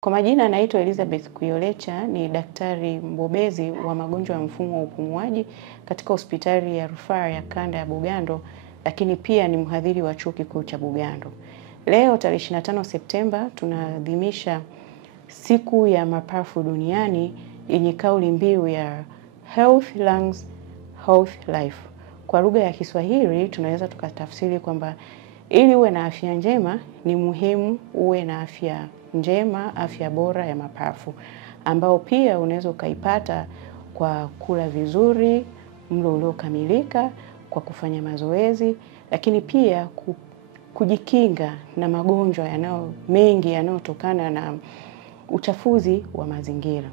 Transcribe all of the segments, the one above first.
Kwa majina naitwa Elizabeth Kuyolecha, ni daktari mbobezi wa magonjwa ya mfumo wa upumuaji katika hospitali ya rufaa ya kanda ya Bugando, lakini pia ni mhadhiri wa chuo kikuu cha Bugando. Leo tarehe 25 Septemba tunaadhimisha siku ya mapafu duniani yenye kauli mbiu ya Health Lungs, Health Life. Kwa lugha ya Kiswahili tunaweza tukatafsiri kwamba ili uwe na afya njema ni muhimu uwe na afya njema, afya bora ya mapafu, ambao pia unaweza ukaipata kwa kula vizuri, mlo uliokamilika, kwa kufanya mazoezi, lakini pia kujikinga na magonjwa mengi yanayotokana na uchafuzi wa mazingira.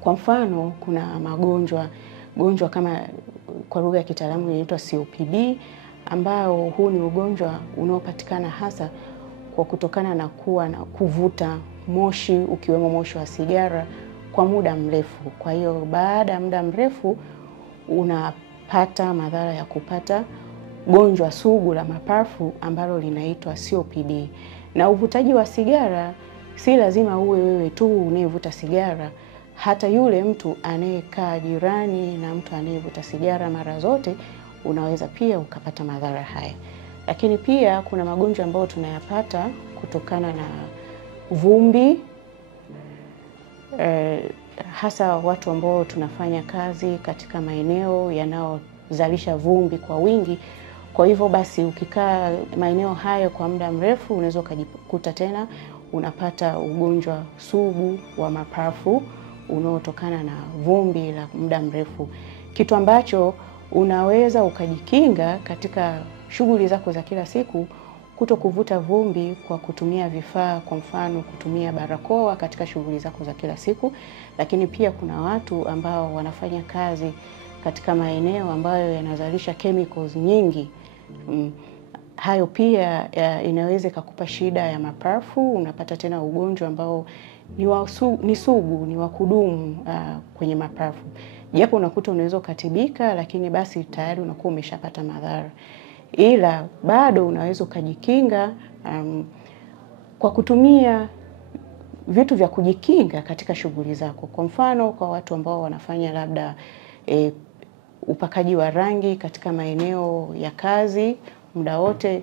Kwa mfano, kuna gonjwa kama kwa lugha ya kitaalamu inaitwa COPD, ambao huu ni ugonjwa unaopatikana hasa kwa kutokana na kuvuta moshi, ukiwemo moshi wa sigara kwa muda mrefu. Kwa hiyo baada ya muda mrefu unapata madhara ya kupata gonjwa sugu la mapafu ambalo linaitwa COPD. Na uvutaji wa sigara si lazima uwe wewe tu unayevuta sigara, hata yule mtu anayekaa jirani na mtu anayevuta sigara mara zote unaweza pia ukapata madhara haya. Lakini pia kuna magonjwa ambayo tunayapata kutokana na vumbi, hasa watu ambao tunafanya kazi katika maeneo yanayozalisha vumbi kwa wingi. Kwa hivyo basi ukikaa maeneo hayo kwa muda mrefu unaweza ukajikuta tena unapata ugonjwa sugu wa mapafu unaotokana na vumbi la muda mrefu. Kitu ambacho unaweza ukajikinga katika shughuli zako za kila siku, kuto kuvuta vumbi kwa kutumia vifaa, kwa mfano kutumia barakoa katika shughuli zako za kila siku. Lakini pia kuna watu ambao wanafanya kazi katika maeneo ambayo yanazalisha chemicals nyingi. Hayo pia inaweza kukupa shida ya mapafu, unapata tena ugonjwa ambao ni sugu, ni wa kudumu kwenye mapafu. Japo unakuta unaweza kutibika, lakini basi tayari unakuwa umeshapata madhara. Ila bado unaweza ukajikinga kwa kutumia vitu vya kujikinga katika shughuli zako. Kwa mfano kwa watu ambao wanafanya labda upakaji wa rangi katika maeneo ya kazi, muda wote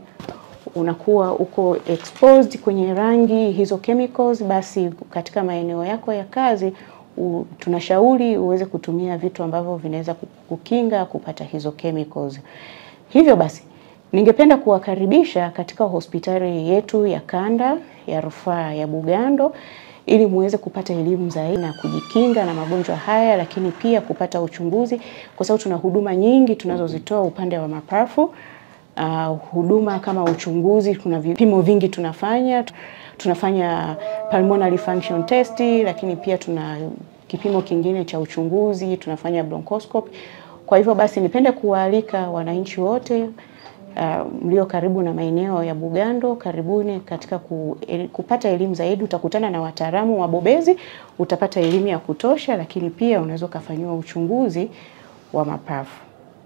unakuwa uko exposed kwenye rangi hizo chemicals, basi katika maeneo yako ya kazi tunashauri uweze kutumia vitu ambavyo vinaweza kukinga kupata hizo chemicals. Hivyo basi ningependa kuwakaribisha katika hospitali yetu ya kanda ya rufaa ya Bugando ili muweze kupata elimu zaidi na kujikinga na magonjwa haya, lakini pia kupata uchunguzi, kwa sababu tuna huduma nyingi tunazozitoa upande wa mapafu. Huduma kama uchunguzi, kuna vipimo vingi tunafanya pulmonary function test, lakini pia tuna kipimo kingine cha uchunguzi, tunafanya bronchoscopy. Kwa hivyo basi nipende kuwaalika wananchi wote mlio karibu na maeneo ya Bugando, karibuni katika kupata elimu zaidi. Utakutana na wataalamu wabobezi, utapata elimu ya kutosha, lakini pia unaweza kufanywa uchunguzi wa mapafu.